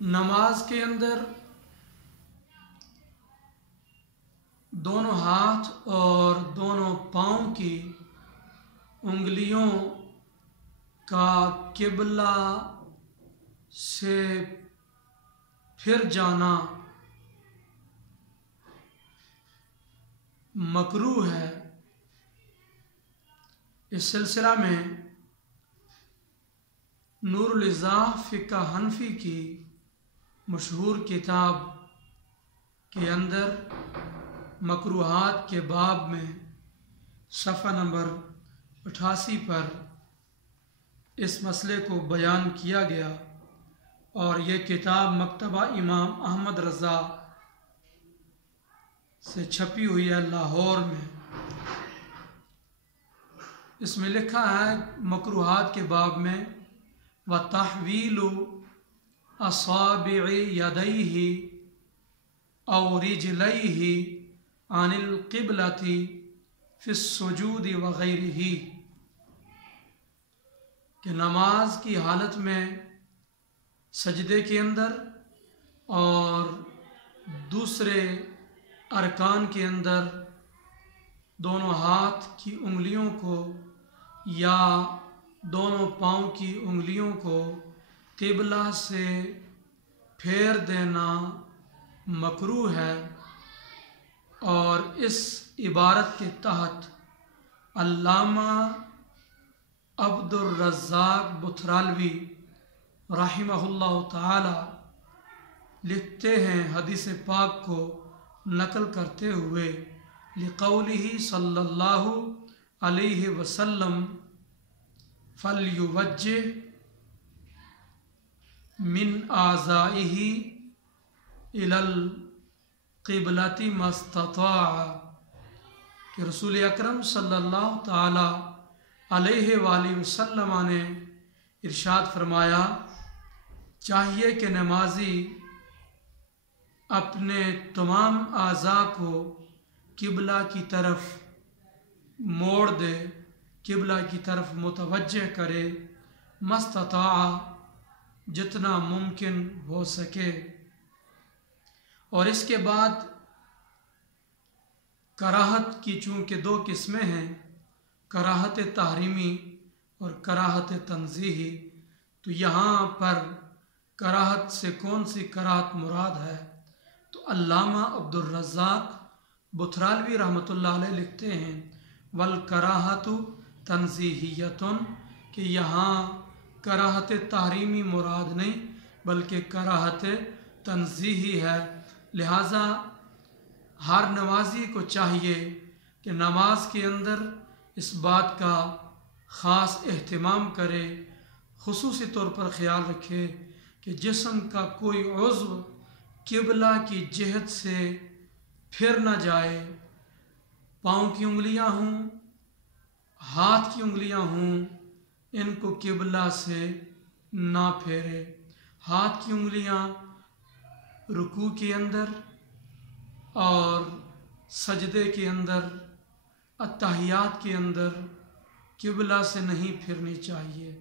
نماز کے اندر دونوں ہاتھ اور دونوں پاؤں کی انگلیوں کا قبلہ سے پھر جانا مکروہ ہے۔ اس سلسلہ میں نور الازاح فقہ حنفی کی مشہور کتاب کے اندر مکروہات کے باب میں صفحہ نمبر 88 پر اس مسئلے کو بیان کیا گیا، اور یہ کتاب مکتبہ امام احمد رضا سے چھپی ہوئی ہے لاہور میں۔ اس میں لکھا ہے مکروہات کے باب میں وَتَحْوِيلُ أَصَابِعِ يَدَيْهِ أَوْ رِجْلَيْهِ عَنِ الْقِبْلَةِ فِي السُّجُودِ وَغَيْرِهِ، کہ نماز کی حالت میں سجدے کے اندر اور دوسرے ارکان کے اندر دونوں ہاتھ کی انگلیوں کو یا دونوں پاؤں کی انگلیوں کو قبلہ سے پھیر دینا مکروہ ہے، اور اس عبارت کے تحت علامہ عبد الرزاق بترالوی رحمہ اللہ تعالی لکھتے ہیں حدیث پاک کو نقل کرتے ہوئے لقولہ صلی اللہ علیہ وسلم فَلْيُوَجِّهْ مِنْ أَعْضَائِهِ إِلَى الْقِبْلَةِ مَا اسْتَطَاعَ، کہ رسول اکرم صلی اللہ تعالی علیہ وآلہ وسلم نے ارشاد فرمایا، چاہیے کہ نمازی اپنے تمام اعضاء کو قبلہ کی طرف موڑ دے، قبلہ کی طرف متوجہ کرے، مستطاع، جتنا ممکن ہو سکے۔ اور اس کے بعد کراہت کی چونکہ دو قسمیں ہیں، کراہت تحریمی اور کراہت تنزیہی، تو یہاں پر کراہت سے کون سی کراہت مراد ہے؟ تو علامہ عبد الرزاق بترالوی رحمۃ اللہ علیہ لکھتے ہیں والکراہت تنزیہیۃ، کہ یہاں کراہت تحریمی مراد نہیں بلکہ کراہت تنزیہی ہے۔ لہٰذا ہر نمازی کو چاہیے کہ نماز کے اندر اس بات کا خاص اہتمام کرے، خصوصی طور پر خیال رکھے کہ جسم کا کوئی عضو قبلہ کی جہت سے پھر نہ جائے، پاؤں کی انگلیاں ہوں، ہاتھ کی انگلیاں ہوں، ان کو قبلہ سے نہ پھیرے۔ ہاتھ کی انگلیاں رکوع کے اندر اور سجدے کے اندر، اتحیات کے اندر قبلہ سے نہیں پھرنی چاہیے۔